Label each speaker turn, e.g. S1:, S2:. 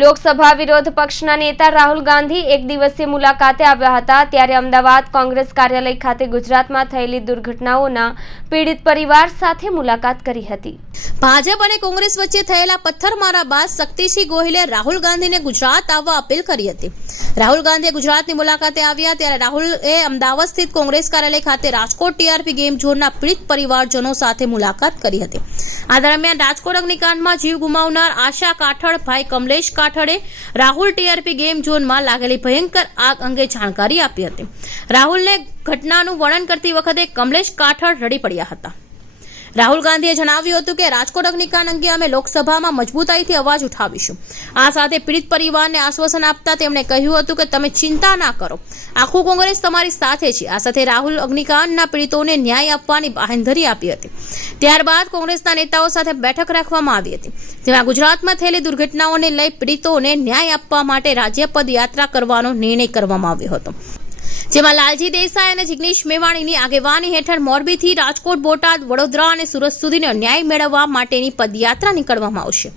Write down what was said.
S1: લોકસભા વિરોધ પક્ષના નેતા રાહુલ ગાંધી એક દિવસીય મુલાકાતે આવ્યા હતા ત્યારે અમદાવાદ કોંગ્રેસ કાર્યાલય ખાતે ગુજરાતમાં થયેલી દુર્ઘટનાઓના પીડિત પરિવાર સાથે મુલાકાત કરી હતી.
S2: ભાજપ અને કોંગ્રેસ વચ્ચે થયેલા પથ્થરમારા બાદ શક્તિસિંહ ગોહિલે રાહુલ ગાંધીને ગુજરાત આવવા અપીલ કરી હતી. રાહુલ ગાંધીએ ગુજરાતની મુલાકાતે આવ્યા ત્યારે રાહુલએ અમદાવાદ સ્થિત કોંગ્રેસ કાર્યાલય ખાતે રાજકોટ ટીઆરપી ગેમ ઝોનના પીડિત પરિવારજનો સાથે મુલાકાત કરી હતી. આ દરમિયાન રાજકોટ અગ્નિકાંડમાં જીવ ગુમાવનાર આશા કાઠડ ભાઈ કમલેશ કાઠડે રાહુલ ટીઆરપી ગેમ ઝોનમાં લાગેલી ભયંકર આગ અંગે જાણકારી આપી હતી. રાહુલને ઘટનાનું વર્ણન કરતી વખતે કમલેશ કાઠડ રડી પડ્યા હતા. રાહુલ ગાંધીએ જણાવ્યું હતું કે રાજકોટ અગ્નિકાંડ અંગે અમે લોકસભામાં મજબૂતાઈથી અવાજ ઉઠાવીશું. આ સાથે પીડિત પરિવારને આશ્વાસન આપતા તેમણે કહ્યું હતું કે તમે ચિંતા ના કરો. આખું કોંગ્રેસ તમારી સાથે છે. આ સાથે રાહુલ અગ્નિકાંડના પીડિતોને ન્યાય આપવાની બાહેંધરી આપી હતી. ત્યારબાદ કોંગ્રેસના નેતાઓ સાથે બેઠક રાખવામાં આવી હતી. જેમાં ગુજરાતમાં થયેલી દુર્ઘટનાઓને લઈ પીડિતોને ન્યાય આપવા માટે રાજ્ય પદયાત્રા કરવાનો નિર્ણય કરવામાં આવ્યો હતો. જેમાં લાલજી દેસાઈ અને જિગ્નેશ મેવાણીની આગેવાની હેઠળ મોરબીથી રાજકોટ બોટાદ, વડોદરા અને સુરત સુધીનો ન્યાય મેળવવા માટેની પદયાત્રા નીકળવામાં આવશે.